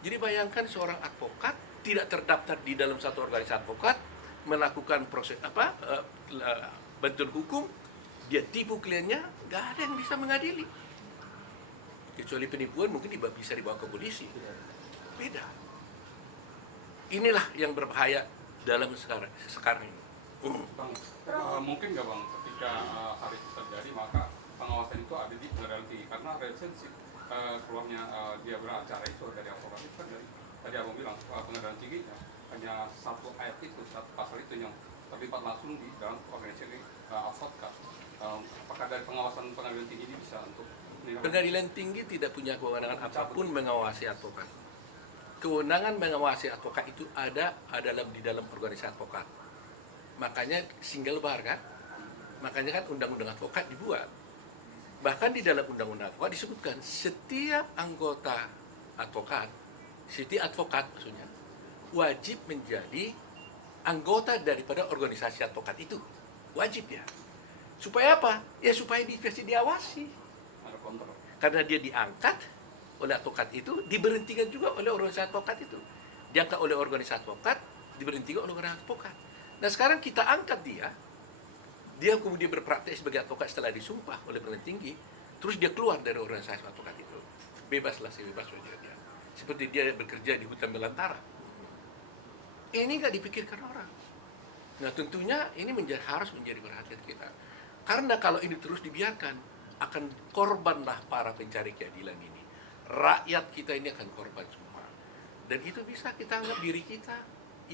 Jadi bayangkan seorang advokat tidak terdaftar di dalam satu organisasi advokat, melakukan proses bantuan hukum, dia tipu kliennya, nggak ada yang bisa mengadili. Kecuali penipuan mungkin bisa dibawa ke polisi. Beda. Inilah yang berbahaya dalam sekarang ini. Bang, mungkin nggak bang ketika hal itu terjadi maka pengawasan itu ada di pengadilan tinggi karena relationship keluarnya dia beracara itu dari advokat itu kan dari tadi abang bilang pengadilan tinggi hanya satu ayat itu satu pasal itu yang terlibat langsung di dalam organisasi advokat. Apakah dari pengawasan pengadilan tinggi ini bisa untuk Pengadilan tinggi tidak punya kewenangan apapun mengawasi advokat. Kewenangan mengawasi advokat itu ada di dalam organisasi advokat. Makanya single bar kan? Makanya kan undang-undang advokat dibuat. Bahkan di dalam undang-undang advokat disebutkan setiap anggota advokat, setiap advokat maksudnya, wajib menjadi anggota daripada organisasi advokat itu. Wajib ya. Supaya apa? Ya supaya diawasi. ada kontrol? Karena dia diangkat oleh advokat itu, diberhentikan juga oleh organisasi advokat itu. Diangkat oleh organisasi advokat, diberhentikan oleh organisasi advokat. Nah sekarang kita angkat dia kemudian berpraktek sebagai advokat setelah disumpah oleh pengadilan tinggi, terus dia keluar dari organisasi advokat itu. Bebaslah sebebas-bebasnya dia. Seperti dia bekerja di hutan belantara. Ini nggak dipikirkan orang. Nah tentunya ini harus menjadi perhatian kita. Karena kalau ini terus dibiarkan, akan korbanlah para pencari keadilan ini. Rakyat kita ini akan korban semua. Dan itu bisa kita anggap diri kita,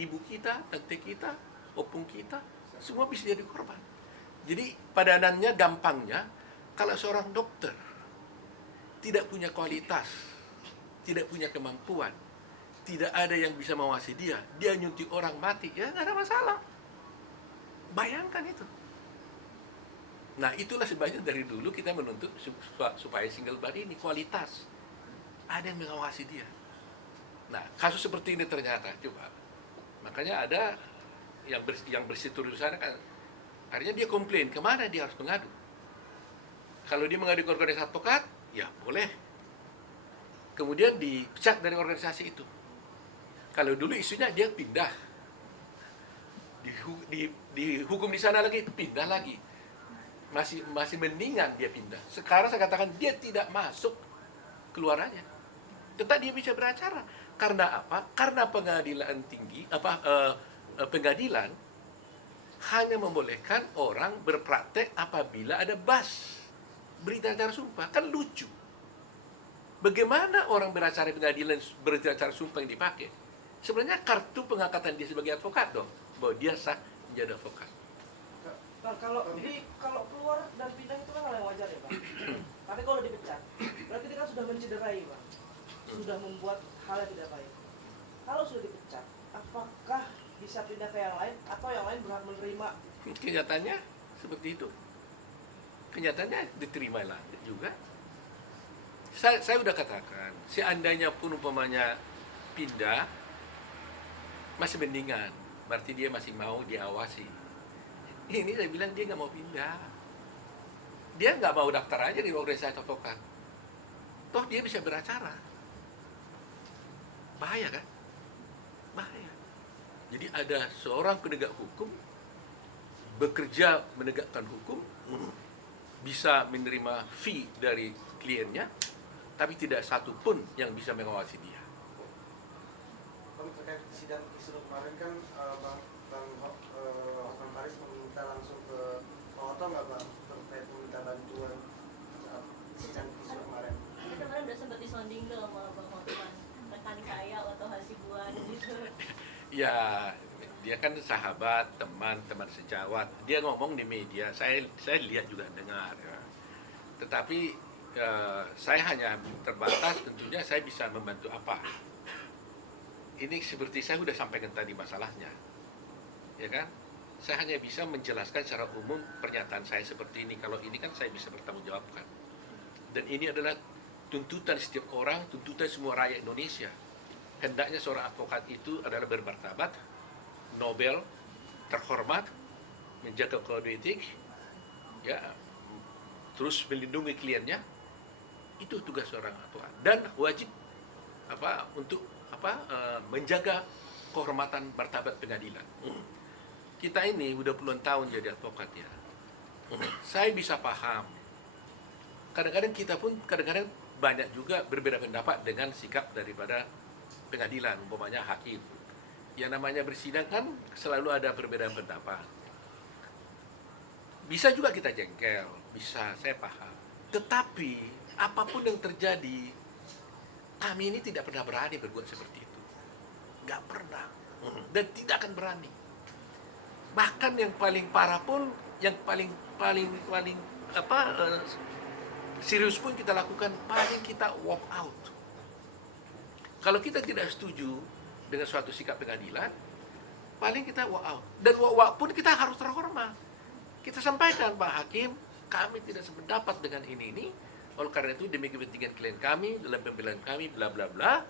ibu kita, tante kita, opung kita, semua bisa jadi korban. Jadi padanannya gampangnya, kalau seorang dokter tidak punya kualitas, tidak punya kemampuan, tidak ada yang bisa mengawasi dia nyuntik orang mati, ya nggak ada masalah. Bayangkan itu. Nah itulah sebabnya dari dulu kita menuntut supaya single bar ini kualitas. Ada yang mengawasi dia. Nah kasus seperti ini ternyata, coba. Makanya ada yang bersitur di sana kan, akhirnya dia komplain, kemana dia harus mengadu? Kalau dia mengadu ke organisasi advokat, ya boleh. Kemudian dipecat dari organisasi itu. Kalau dulu isunya dia pindah, dihukum di sana lagi, pindah lagi. Masih mendingan dia pindah. Sekarang saya katakan dia tidak masuk, keluar aja. Tetap dia bisa beracara. Karena apa? Karena pengadilan tinggi, pengadilan hanya membolehkan orang berpraktek apabila ada berita acara sumpah. Kan lucu. Bagaimana orang beracara di pengadilan berita acara sumpah yang dipakai? Sebenarnya kartu pengangkatan dia sebagai advokat dong, bahwa dia sah menjadi advokat. Bang, kalau keluar dan pindah itu kan hal yang wajar ya, Bang. Tapi kalau dipecat, berarti dia kan sudah mencederai, Bang. Sudah membuat hal yang tidak baik. Kalau sudah dipecat, apakah bisa pindah ke yang lain atau yang lain berhak menerima? Kenyataannya seperti itu. Kenyataannya diterima lah juga. Saya udah katakan, seandainya pun umpamanya pindah, masih mendingan. Berarti dia masih mau diawasi. Ini saya bilang dia nggak mau pindah. Dia nggak mau daftar aja di organisasi advokat. Toh dia bisa beracara. Bahaya kan? Bahaya. Jadi ada seorang penegak hukum bekerja menegakkan hukum, bisa menerima fee dari kliennya, tapi tidak satu pun yang bisa mengawasi dia. Bang, terkait sidang kisruh kemarin kan Bang Hotman Paris meminta langsung ke Bang Oto nggak Bang terkait meminta bantuan saat sidang kisruh kemarin? Ini kemarin udah sempat disonding tuh sama Bang Hotman, rekan saya Oto Hasibuan gitu. Ya, dia kan sahabat, teman sejawat. Dia ngomong di media, saya lihat juga dengar. Ya. Tetapi saya hanya terbatas, tentunya saya bisa membantu apa. Ini seperti saya sudah sampaikan tadi masalahnya, ya kan? Saya hanya bisa menjelaskan secara umum pernyataan saya seperti ini. Kalau ini kan saya bisa bertanggung jawabkan. Dan ini adalah tuntutan setiap orang, tuntutan semua rakyat Indonesia. Hendaknya seorang advokat itu adalah bermartabat, Nobel, terhormat, menjaga kode etik, ya, terus melindungi kliennya. Itu tugas seorang advokat dan wajib menjaga kehormatan martabat pengadilan. Kita ini udah puluhan tahun jadi advokat ya. Saya bisa paham. Kadang-kadang kita pun kadang-kadang banyak juga berbeda pendapat dengan sikap daripada pengadilan, umpamanya hakim. Yang namanya bersidang kan selalu ada perbedaan pendapat. Bisa juga kita jengkel, bisa, saya paham. Tetapi apapun yang terjadi, kami ini tidak pernah berani berbuat seperti itu. Nggak pernah. Dan tidak akan berani. Bahkan yang paling parah pun, yang paling serius pun kita lakukan, paling kita walk out. Kalau kita tidak setuju dengan suatu sikap pengadilan, paling kita walk out. Dan walk out pun kita harus terhormat. Kita sampaikan, Pak Hakim, kami tidak sependapat dengan ini. Oleh karena itu, demi kepentingan klien kami, dalam pembelaan kami, bla bla bla,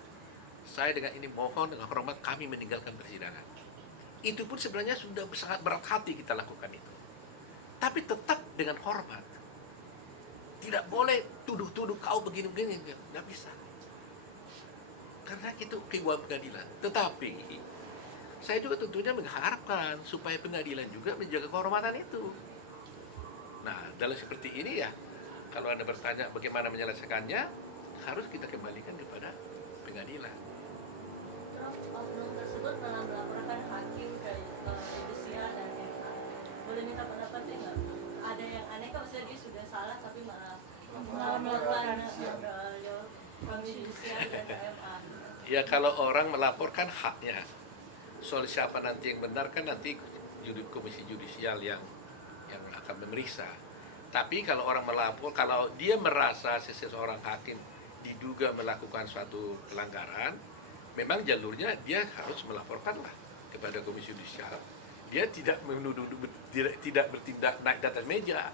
saya dengan ini mohon dengan hormat kami meninggalkan persidangan. Itu pun sebenarnya sudah sangat berat hati kita lakukan itu. Tapi tetap dengan hormat. Tidak boleh tuduh-tuduh kau begini-begini, nggak bisa. Karena itu keuangan pengadilan. Tetapi saya juga tentunya mengharapkan supaya pengadilan juga menjaga kehormatan itu. Nah, dalam seperti ini ya, kalau Anda bertanya bagaimana menyelesaikannya, harus kita kembalikan kepada pengadilan. Prof, oknum tersebut telah melaporkan hakim ke judisial dan MA. Boleh minta pendapatnya nggak? Ada yang aneh kan, maksudnya dia sudah salah tapi malah melaporkan kami judisial dan ke MA. Ya kalau orang melaporkan haknya, soal siapa nanti yang benar kan nanti komisi judisial yang akan memeriksa. Tapi kalau orang melapor, kalau dia merasa seseorang hakim diduga melakukan suatu pelanggaran, memang jalurnya dia harus melaporkanlah kepada komisi judisial. Dia tidak menuduh, tidak bertindak naik di atas meja,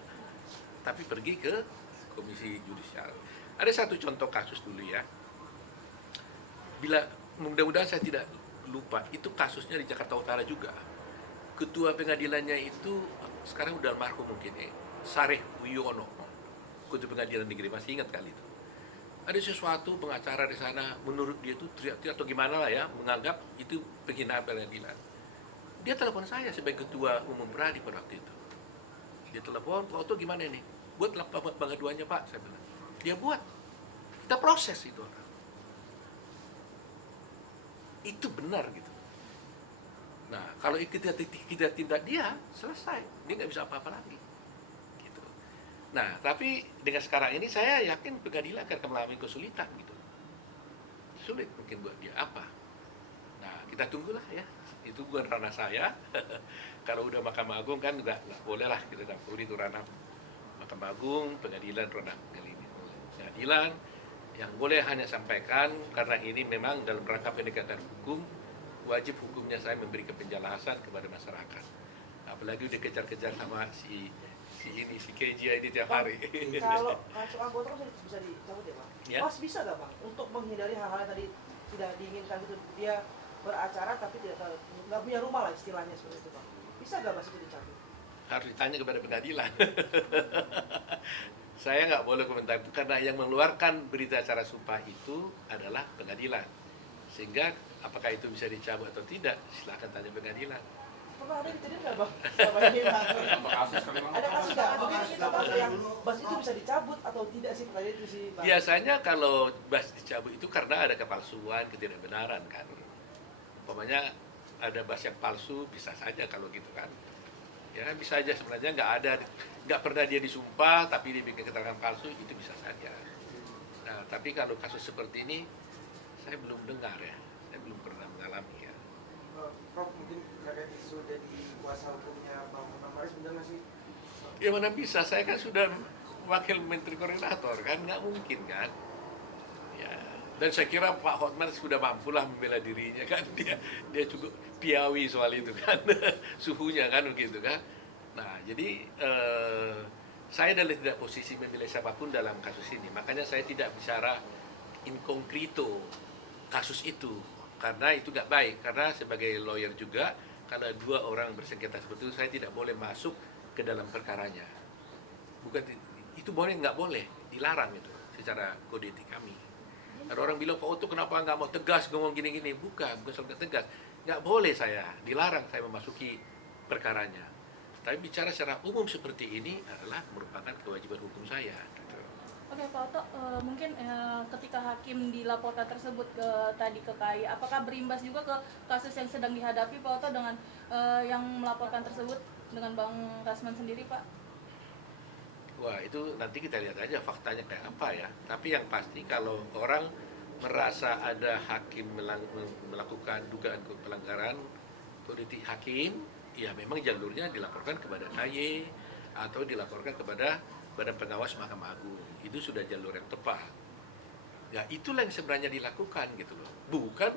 tapi pergi ke komisi judisial. Ada satu contoh kasus dulu ya. Bila mudah-mudahan saya tidak lupa, itu kasusnya di Jakarta Utara juga. Ketua pengadilannya itu sekarang udah almarhum mungkin Sareh Wiono, Ketua Pengadilan Negeri, masih ingat kali itu. Ada sesuatu pengacara di sana, menurut dia itu teriak-teriak atau gimana lah ya, menganggap itu penghinaan pengadilan. Dia telepon saya sebagai Ketua Umum Pradi pada waktu itu. Dia telepon, Pak Oto gimana ini? Buat pengaduannya Pak, saya bilang. Dia buat. Kita proses itu orang. Itu benar gitu. Nah, kalau kita tindak dia, selesai. Dia nggak bisa apa-apa lagi. Gitu. Nah, tapi dengan sekarang ini saya yakin pengadilan akan mengalami kesulitan gitu. Sulit mungkin buat dia apa. Nah, kita tunggulah ya. Itu bukan ranah saya. Kalau udah Mahkamah Agung kan nggak boleh lah kita campuri itu ranah Mahkamah Agung, pengadilan ranah pengadilan. Yang boleh hanya sampaikan, karena ini memang dalam rangka penegakan hukum, wajib hukumnya saya memberi penjelasan kepada masyarakat. Apalagi udah kejar-kejar sama si KJ ini tiap hari. Kalau kasus anggota kan bisa dicabut ya Pak? Ya. Mas bisa nggak Pak untuk menghindari hal-hal yang tadi tidak diinginkan itu, dia beracara tapi nggak punya rumah lah istilahnya seperti itu Pak? Bisa nggak Mas itu dicabut? Harus ditanya kepada pengadilan. Saya nggak boleh komentar itu karena yang mengeluarkan berita acara sumpah itu adalah pengadilan. Sehingga apakah itu bisa dicabut atau tidak, silakan tanya pengadilan. Pernah ada kejadian nggak Bang? Selama ini Bang? Tambah kasus kan memang. Ada kasus nggak? Mungkin kita tahu yang bas itu bisa dicabut atau tidak sih pertanyaan itu sih Bang? Biasanya kalau bas dicabut itu karena ada kepalsuan, ketidakbenaran kan. Umpamanya ada bas yang palsu, bisa saja kalau gitu kan. Ya kan bisa aja sebenarnya nggak pernah dia disumpah tapi dia bikin keterangan palsu, itu bisa saja. Nah, tapi kalau kasus seperti ini saya belum dengar ya, saya belum pernah mengalami ya. Prof, mungkin terkait isu dari kuasa hukumnya Bang Hotman Paris, benar nggak sih? Ya mana bisa, saya kan sudah wakil menteri koordinator kan, nggak mungkin kan. Ya, dan saya kira Pak Hotman sudah mampu lah membela dirinya kan, dia cukup piawi soal itu kan, suhunya kan begitu kan. Nah jadi saya dalam tidak posisi memilih siapapun dalam kasus ini, makanya saya tidak bicara in concreto kasus itu, karena itu nggak baik, karena sebagai lawyer juga kalau dua orang bersengketa seperti itu saya tidak boleh masuk ke dalam perkaranya. Bukan itu boleh nggak boleh, dilarang itu secara kode etik kami. Dia Ada orang bilang, Pak Oto kenapa nggak mau tegas ngomong gini-gini? Bukan soal nggak tegas. Nggak boleh saya, dilarang saya memasuki perkaranya. Tapi bicara secara umum seperti ini adalah merupakan kewajiban hukum saya. Gitu. Oke Pak Oto, mungkin ketika hakim dilaporkan tersebut tadi ke KAI, apakah berimbas juga ke kasus yang sedang dihadapi Pak Oto dengan yang melaporkan tersebut dengan Bang Rasman sendiri Pak? Wah, itu nanti kita lihat aja faktanya kayak apa ya. Tapi yang pasti kalau orang merasa ada hakim melakukan dugaan pelanggaran politik hakim, ya memang jalurnya dilaporkan kepada KAI atau dilaporkan kepada Badan Pengawas Mahkamah Agung. Itu sudah jalur yang tepat. Ya itulah yang sebenarnya dilakukan gitu loh. Bukan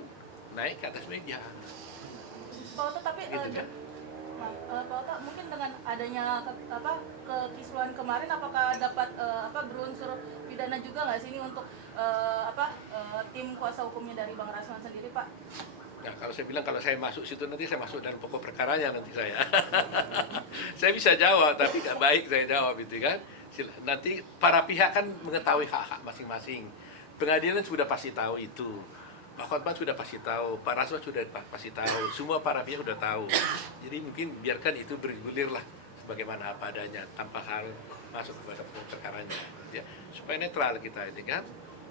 naik ke atas meja. Pak Oto, tapi Gitu kan? Pak Oto, mungkin dengan adanya kekisruhan kemarin, apakah dapat berunsur pidana juga nggak sih ini untuk tim kuasa hukumnya dari Bang Rasman sendiri Pak? Nah, kalau saya bilang kalau saya masuk situ nanti saya masuk dalam pokok perkaranya nanti saya. Saya bisa jawab tapi nggak baik saya jawab itu kan. Nanti para pihak kan mengetahui hak-hak masing-masing. Pengadilan sudah pasti tahu itu. Pak Hotman sudah pasti tahu, Pak Rasman sudah pasti tahu, semua para pihak sudah tahu. Jadi mungkin biarkan itu bergulirlah sebagaimana apa adanya tanpa hal masuk kepada pokok perkaranya. Ya, supaya netral kita ini kan.